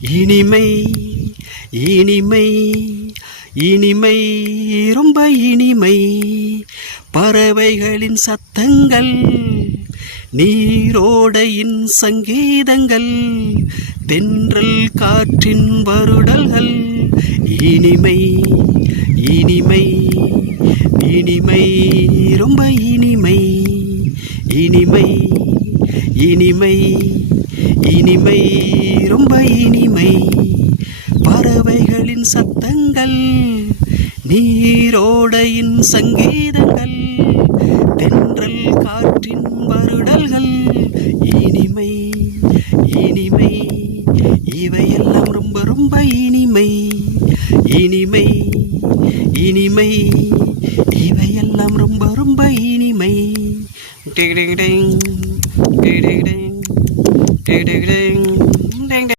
இனிமை இனிமை இனிமை ரொம்ப இனிமை பறவைகளின் சத்தங்கள் நீரோடையின் சங்கீதங்கள் தென்றல் காற்றின் வருடல்கள் இனிமை இனிமை இனிமை ரொம்ப இனிமை இனிமை இனிமை இனிமை ரொம்ப இனிமை பறவைகளின் சத்தங்கள் நீரோடையின் சங்கீதங்கள் தென்றல் காற்றின் வருடல்கள் இனிமை இனிமை இவையெல்லாம் ரொம்ப ரொம்ப இனிமை இனிமை இனிமை இவையெல்லாம் ரொம்ப ரொம்ப இனிமை டிங் டிங் டிங் டிங் டிங் டிங் டிங்